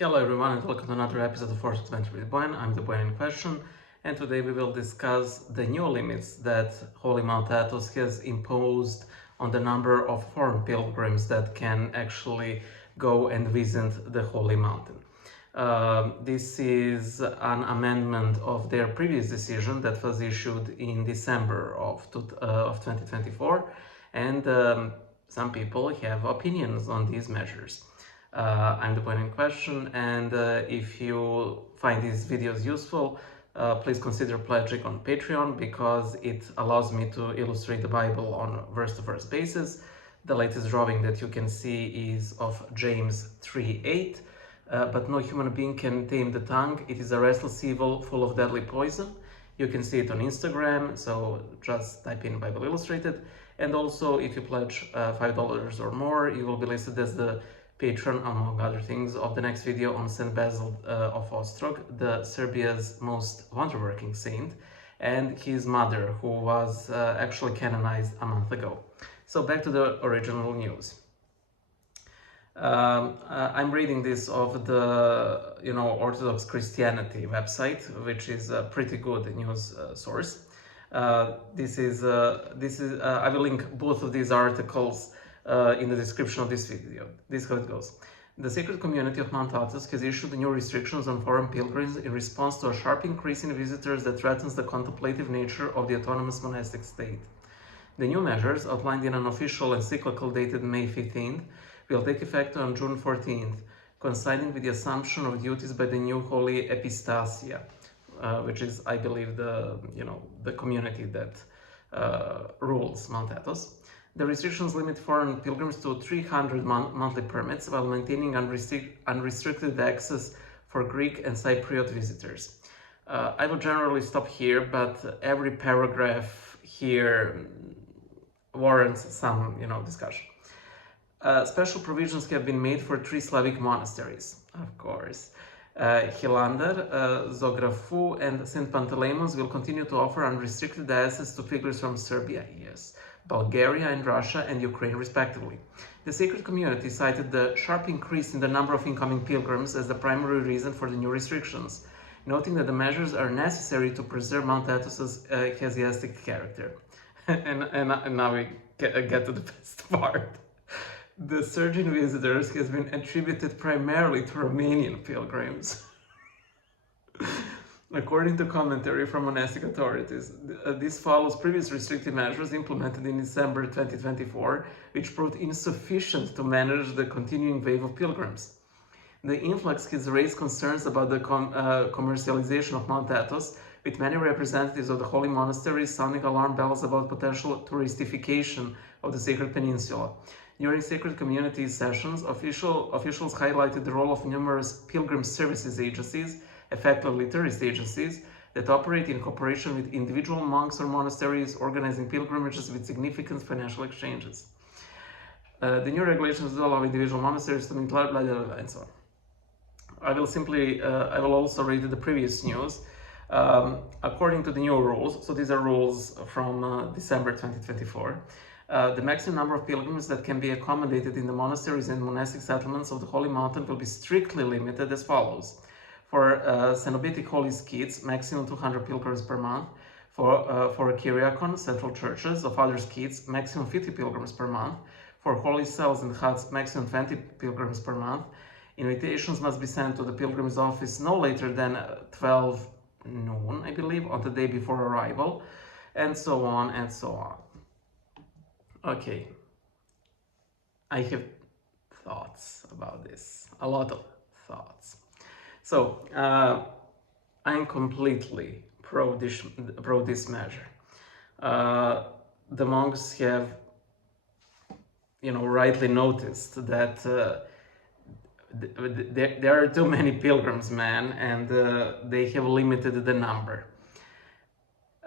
Hello everyone and welcome to another episode of Force Adventure with Boyan. I'm the Boyan in question, and today we will discuss the new limits that Holy Mount Athos has imposed on the number of foreign pilgrims that can actually go and visit the Holy Mountain. This is an amendment of their previous decision that was issued in December of 2024, and some people have opinions on these measures. I'm the point in question, and if you find these videos useful, please consider pledging on Patreon because it allows me to illustrate the Bible on verse-to-verse basis. The latest drawing that you can see is of James 3:8. But no human being can tame the tongue. It is a restless evil full of deadly poison. You can see it on Instagram, so just type in Bible Illustrated. And also, if you pledge $5 or more, you will be listed as the patron, among other things, of the next video on Saint Basil of Ostrog, the Serbia's most wonder-working saint, and his mother, who was actually canonized a month ago. So back to the original news. I'm reading this of the Orthodox Christianity website, which is a pretty good news source. I will link both of these articles in the description of this video. This is how it goes. The sacred community of Mount Athos has issued new restrictions on foreign pilgrims in response to a sharp increase in visitors that threatens the contemplative nature of the autonomous monastic state. The new measures, outlined in an official encyclical dated May 15th, will take effect on June 14th, coinciding with the assumption of duties by the new Holy Epistasia, which is, I believe, the community that rules Mount Athos. The restrictions limit foreign pilgrims to 300 monthly permits while maintaining unrestricted access for Greek and Cypriot visitors. I will generally stop here, but every paragraph here warrants some, discussion. Special provisions have been made for 3 Slavic monasteries, of course. Hilandar, Zografu, and St. Panteleimos will continue to offer unrestricted access to pilgrims from Serbia, yes, Bulgaria and Russia and Ukraine respectively. The sacred community cited the sharp increase in the number of incoming pilgrims as the primary reason for the new restrictions, noting that the measures are necessary to preserve Mount Athos's ecclesiastic character. and now we get to the best part. The surge in visitors has been attributed primarily to Romanian pilgrims. According to commentary from monastic authorities, this follows previous restrictive measures implemented in December 2024, which proved insufficient to manage the continuing wave of pilgrims. The influx has raised concerns about the commercialization of Mount Athos, with many representatives of the holy monasteries sounding alarm bells about potential touristification of the sacred peninsula. During sacred community sessions, officials highlighted the role of numerous pilgrim services agencies, effectively tourist agencies, that operate in cooperation with individual monks or monasteries organizing pilgrimages with significant financial exchanges. The new regulations do allow individual monasteries to meet blah blah blah and so on. I will also read the previous news. According to the new rules, so these are rules from December 2024, the maximum number of pilgrims that can be accommodated in the monasteries and monastic settlements of the Holy Mountain will be strictly limited as follows. For Cenobitic Holy Skeets, maximum 200 pilgrims per month. For Kyriakon, central churches of other skeets, maximum 50 pilgrims per month. For holy cells and huts, maximum 20 pilgrims per month. Invitations must be sent to the pilgrim's office no later than 12 noon, I believe, on the day before arrival, and so on and so on. Okay, I have thoughts about this, a lot of thoughts. So, I'm completely pro this measure. The monks have, rightly noticed that there are too many pilgrims, man, and they have limited the number.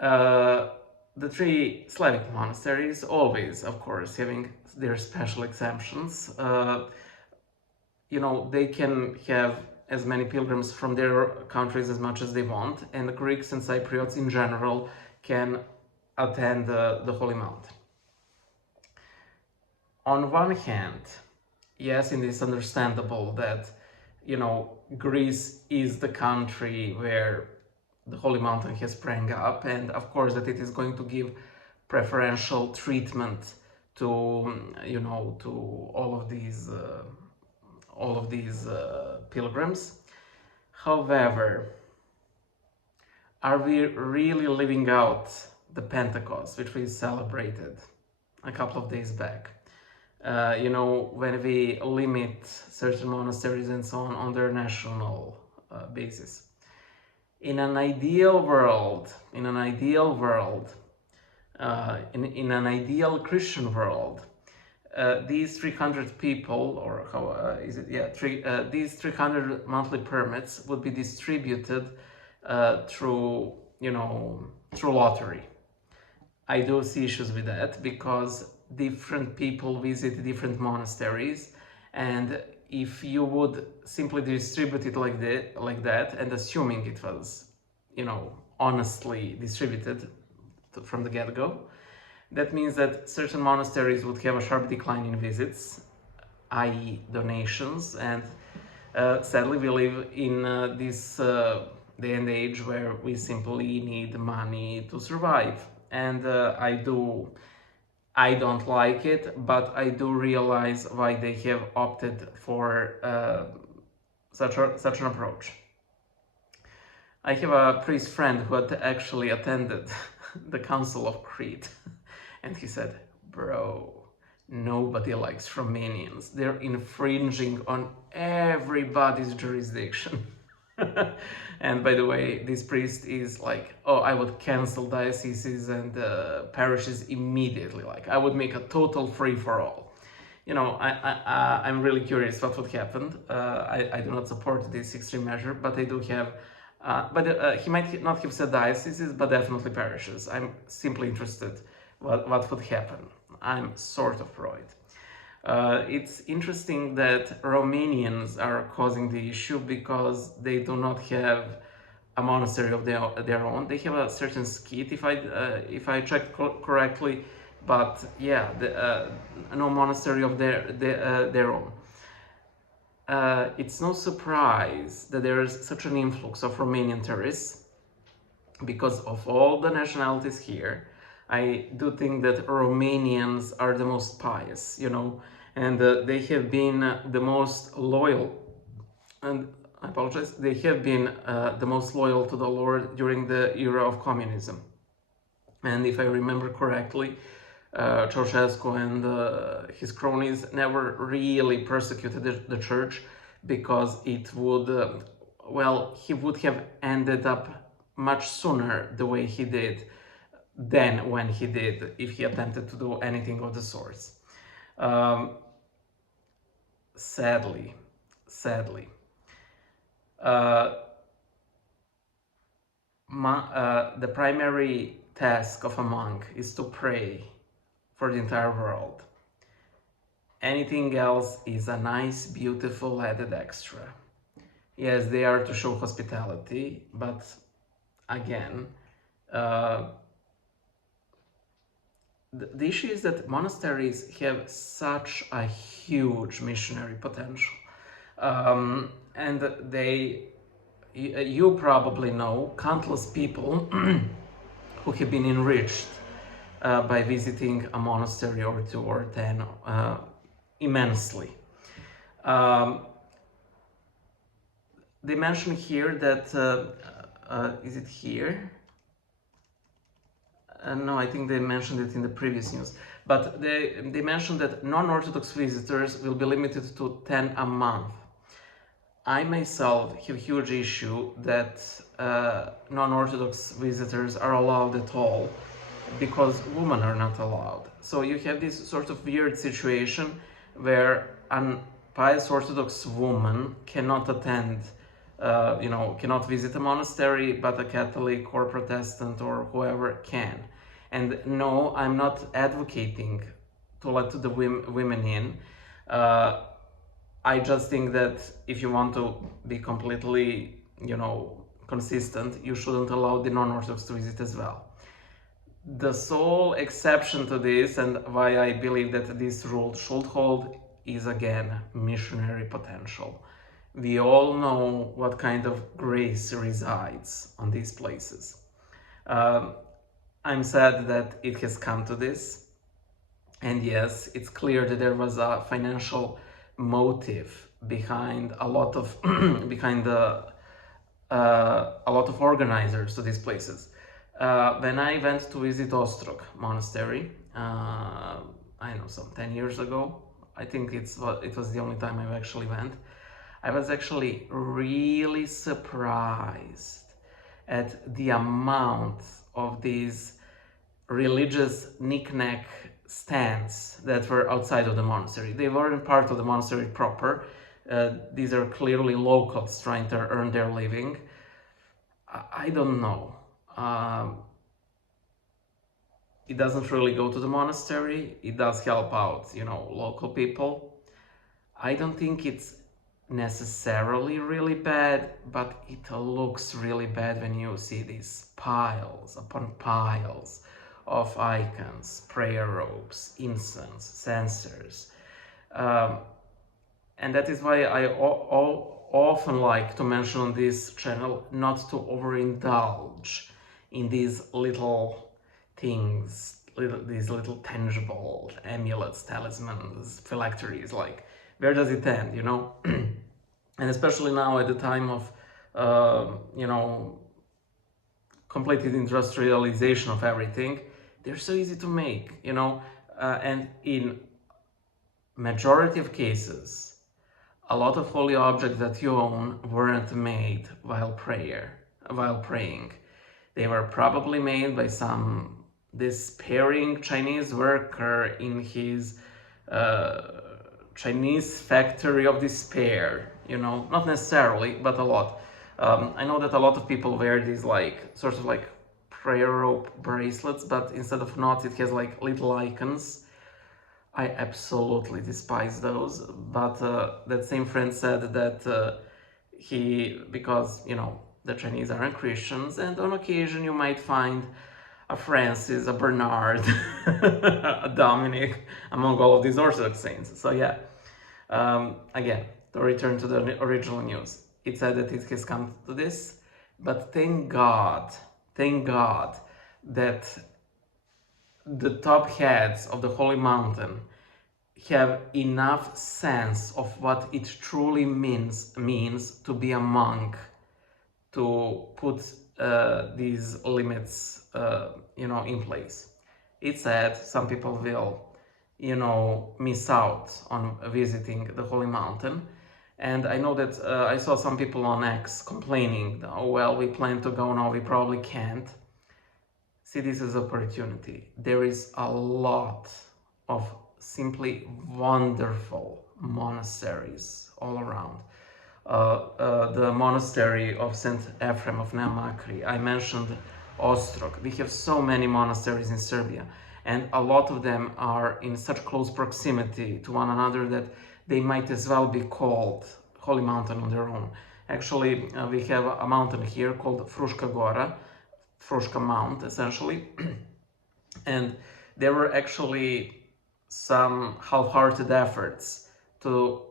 The 3 Slavic monasteries, always, of course, having their special exemptions, they can have as many pilgrims from their countries as much as they want, and the Greeks and Cypriots in general can attend the Holy Mount. On one hand, yes, it is understandable that Greece is the country where the Holy Mountain has sprang up, and of course that it is going to give preferential treatment to to all of these pilgrims. However, are we really living out the Pentecost, which we celebrated a couple of days back? When we limit certain monasteries and so on their national basis. In an ideal world, in an ideal Christian world, these 300 people, or how is it? Yeah, these 300 monthly permits would be distributed through lottery. I do see issues with that because different people visit different monasteries, and if you would simply distribute it like that and assuming it was honestly distributed from the get-go, that means that certain monasteries would have a sharp decline in visits, i.e. donations, and sadly we live in this day and age where we simply need money to survive, and I don't like it, but I do realize why they have opted for such an approach. I have a priest friend who had actually attended the Council of Crete, and he said, "Bro, nobody likes Romanians. They're infringing on everybody's jurisdiction." And by the way, this priest is like, "Oh, I would cancel dioceses and parishes immediately. Like, I would make a total free-for-all." I'm really curious what would happen. I do not support this extreme measure, but I do have. He might not have said dioceses, but definitely parishes. I'm simply interested what would happen. I'm sort of pro it. It's interesting that Romanians are causing the issue because they do not have a monastery of their own. They have a certain skit, if I checked correctly, but yeah, no monastery of their own. It's no surprise that there is such an influx of Romanian tourists because of all the nationalities here. I do think that Romanians are the most pious, and they have been the most loyal, and I apologize, they have been the most loyal to the Lord during the era of communism. And if I remember correctly, Ceausescu and his cronies never really persecuted the church because it would, he would have ended up much sooner the way he did than when he did if he attempted to do anything of the sorts. Sadly. The primary task of a monk is to pray for the entire world. Anything else is a nice, beautiful added extra. Yes, they are to show hospitality, but again, the issue is that monasteries have such a huge missionary potential, and you probably know countless people who have been enriched by visiting a monastery or 2 or 10 immensely. They mention here that, is it here? No, I think they mentioned it in the previous news, but they mentioned that non-Orthodox visitors will be limited to 10 a month. I myself have a huge issue that non-Orthodox visitors are allowed at all because women are not allowed. So you have this sort of weird situation where a pious Orthodox woman cannot attend, cannot visit a monastery, but a Catholic or Protestant or whoever can. And no, I'm not advocating to let the women in. I just think that if you want to be completely, consistent, you shouldn't allow the non-Orthodox to visit as well. The sole exception to this, and why I believe that this rule should hold, is again missionary potential. we all know what kind of grace resides on these places. I'm sad that it has come to this. And yes, it's clear that there was a financial motive behind a lot of a lot of organizers to these places. When I went to visit Ostrog Monastery, I know some 10 years ago, I think it was the only time I actually went. I was actually really surprised at the amount of these religious knick-knack stands that were outside of the monastery. They weren't part of the monastery proper. These are clearly locals trying to earn their living. I don't know. It doesn't really go to the monastery. It does help out, local people. I don't think it's necessarily really bad, but it looks really bad when you see these piles upon piles of icons, prayer robes, incense, censers. And that is why I often like to mention on this channel not to overindulge in these little things, these little tangible amulets, talismans, phylacteries. Like, where does it end, And especially now at the time of, completed industrialization of everything, they're so easy to make, and in majority of cases, a lot of holy objects that you own weren't made while praying. They were probably made by some despairing Chinese worker in his Chinese factory of despair, not necessarily, but a lot. I know that a lot of people wear these sort of prayer rope bracelets, but instead of knots, it has little icons. I absolutely despise those, but that same friend said that because the Chinese aren't Christians, and on occasion you might find a Francis, a Bernard, a Dominic among all of these Orthodox saints. So yeah, again, to return to the original news, it said that it has come to this, but thank God that the top heads of the Holy Mountain have enough sense of what it truly means to be a monk, to put these limits, in place. It's sad some people will, miss out on visiting the Holy Mountain. And I know that I saw some people on X complaining, oh, well, we plan to go now, we probably can't. See this as opportunity. There is a lot of simply wonderful monasteries all around. The monastery of St. Ephrem of Neamakri, I mentioned Ostrog. We have so many monasteries in Serbia, and a lot of them are in such close proximity to one another that they might as well be called Holy Mountain on their own. Actually, we have a mountain here called Fruška Gora, Fruška Mount, essentially. And there were actually some half-hearted efforts to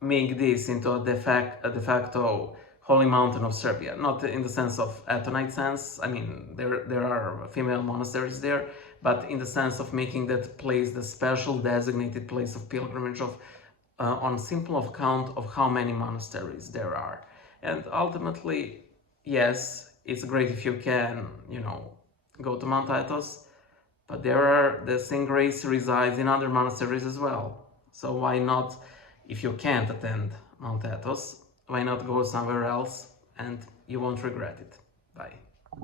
make this into a de facto Holy Mountain of Serbia. Not in the sense of Athonite sense, I mean, there are female monasteries there, but in the sense of making that place the special designated place of pilgrimage on simple account of how many monasteries there are. And ultimately, yes, it's great if you can, go to Mount Athos, but the same grace resides in other monasteries as well. So why not, if you can't attend Mount Athos, why not go somewhere else and you won't regret it. Bye.